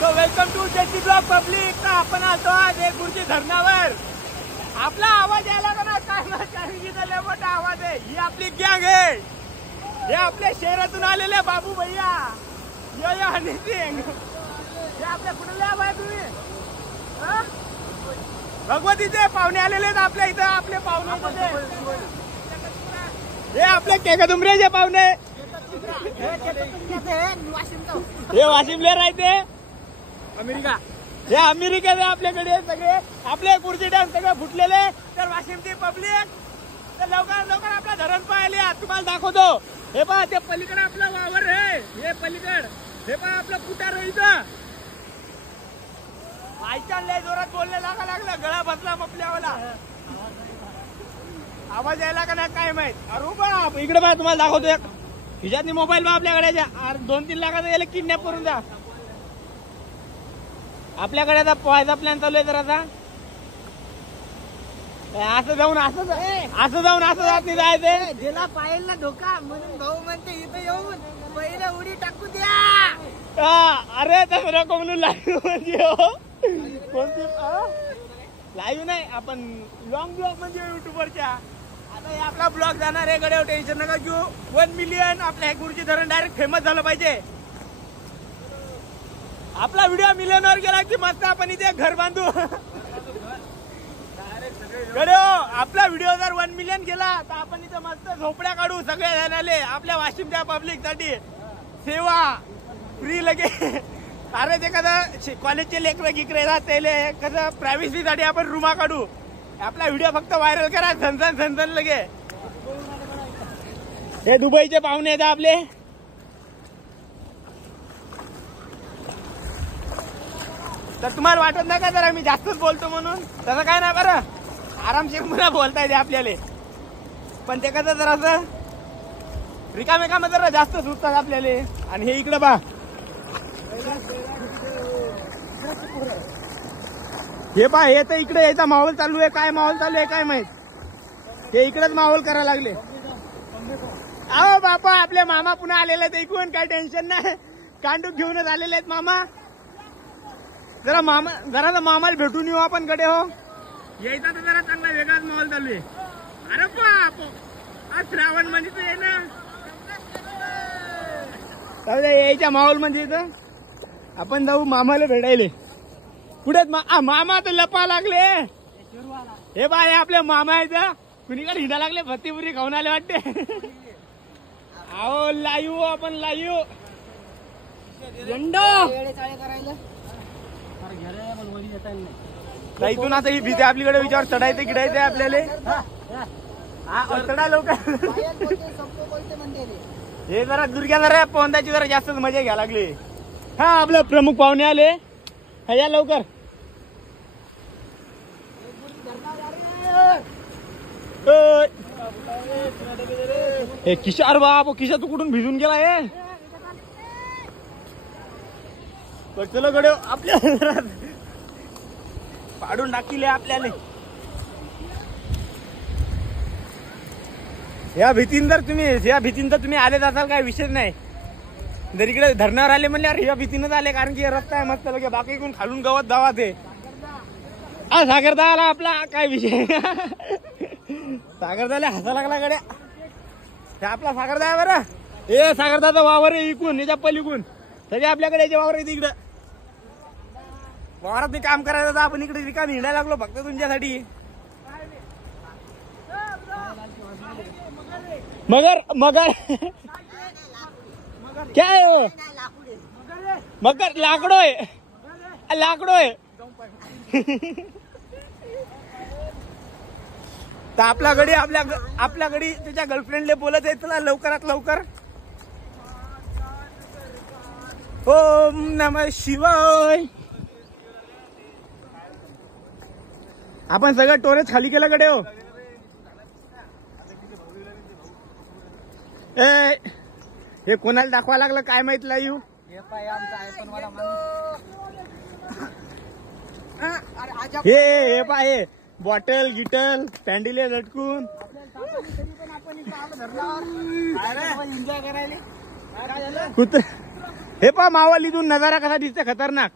तो welcome to JC block public. का आपण आलो आज एक गुरुजी धरणावर. आपला आवाज यायला का ना काय लय मोठा आवाज आहे. ही आपली गँग आहे. हे आपल्या शहरातून आलेले बाबू भैया यो हनी सिंग. हे आपल्या कुठले बाय तुम्ही भगवतीचे पाहुणे आलेले आहेत आपल्या इथं. आपले पाहुणे हे आपले केकदुमरेचे पाहुणे. हे वाशिमले राहते अमेरिका. हे अमेरिकेचे आपल्याकडे सगळे आपले गुरुजी डॅम सगळे फुटलेले. तर वाशिमची पब्लिक तर लवकर लवकर आपला धरण पाहिले तुम्हाला दाखवतो. हे पहा ते पलीकडे आपलं वावर आहे. हे पलीकड हे पहा आपलं कुटार इथं. आयच्या लय जोरात बोलणे लागला गळा बसला मपल्यावाला. आवाज यायला का नाही काय माहित. अरे बाप इकडे बघा तुम्हाला दाखवतो. हिच्यातनी मोबाईल बा आपल्याकडे 2-3 लाखाचा याला किडनॅप करून द्या. आपल्याकडे आता पोहायचा प्लॅन चालू आहे. तर आता असं जाऊन असं जात नाही जायचं. जिला पाहिला धोका म्हणून भाऊ म्हणते इथं येऊन पहिलं उडी टाकू द्या. अरे तसं नको म्हणून लाईव्ह म्हणजे कोणती लाईव्ह नाही आपण लॉंग ब्लॉग म्हणजे युट्यूबवरच्या. आता हे आपला ब्लॉग जाणार आहे गड्या. टेन्शन नका घेऊ. 1 मिलियन आपल्या हे गुरुजी धरण डायरेक्ट फेमस झालं पाहिजे. आपला व्हिडिओ मिलियनवर गेला की मस्त आपण इथे घर बांधू. गड्या आपला व्हिडिओ जर 1 मिलियन गेला तर आपण इथे मस्त झोपड्या काढू सगळे जणाले. आपल्या वाशिमच्या पब्लिक साठी सेवा फ्री लगे. अरे ते कसं कॉलेजचे लेकरं गिकरे येतात त्याले कसं प्रायव्हसी साठी आपण रूमा काढू. आपला व्हिडिओ फक्त व्हायरल करा. झनझन लगे. हे दुबईचे पाहुणे आहेत आपले. तर तुम्हाला वाटत नाही का जरा मी जास्तच बोलतो म्हणून. तसं काय नाही बरं. आरामशीर मला बोलता येते आपल्याला. पण ते कसं जरा असं रिकामे काम जरा जास्त सुचतात आपल्याला. आणि हे इकडं बा हे पा हे तर इकडे यायचा माहोल चालू आहे. काय माहोल चालू आहे काय माहित. हे इकडेच माहोल करायला लागले. अहो बापा आपले मामा पुन्हा आलेले आहेत ऐकून. काय टेन्शन नाही. कांडूक घेऊनच आलेले आहेत मामा. जरा मामाला भेटून येऊ आपण कडे. हो यायचा तर जरा चांगला वेगळाच माहोल चालू आहे. अरे बाप आज श्रावण म्हणजे आहे ना. यायच्या माहोल म्हणजे इथं आपण जाऊ मामाला भेटायले. पुढे मामा तर लपा लागले. हे बाय आपले मामा आहेत. कुणीकडे हिंडा लागले. भत्तीपुरी खाऊन आले वाटते. अहो लाईव्ह आपण लाईव्ह इथून आता ही भीती आपल्याकडे विचार चढायचं गिडायचंय आपल्याला. चढा लवकर. हे जरा दुर्ग्या जरा पोहंदाची जरा जास्तच मजा घ्यायला लागली. हा आपले प्रमुख पाहुणे आले. हा या लवकर. हे किशार बाप किशा तू कुठून भिजून गेला. हे चलो गड्या आपल्या पाडून टाकीले आपल्याला. या भीतीन जर तुम्ही आले असाल काय विषय नाही. जर इकडे धरणावर आले म्हणल्यावर या भीतीनच आले. कारण की रस्ता आहे मस्त लगे. बाकी कोण खालून गवत धावात आहे. सागरदा आला आपला. काय विषय सागरदाला हसा लागला गड्या. हे आपला सागरदा आहे बरं. हे सागरदाचा वावर आहे इकून याच्या पलीकून. सगळे आपल्याकडे याचे वावर आहे इकडं. वावरात काम करायचं तर आपण इकडे रिकामी हिंडायला लागलो फक्त तुमच्यासाठी. मगर काय हो. मगर लाकडोय. तर आपल्या गडी त्याच्या गर्लफ्रेंडले बोलत आहे. तुला लवकरात लवकर. ओम नमः शिवाय. आपण सगळं टोरेज खाली केलं कडे. हो हे कोणाला दाखवा लागलं काय माहित लाईव्ह. हे पाय बॉटल गिटल पॅन्डिले लटकून कुत्र. हे पा मावल इथून नजारा कसा दिसते खतरनाक.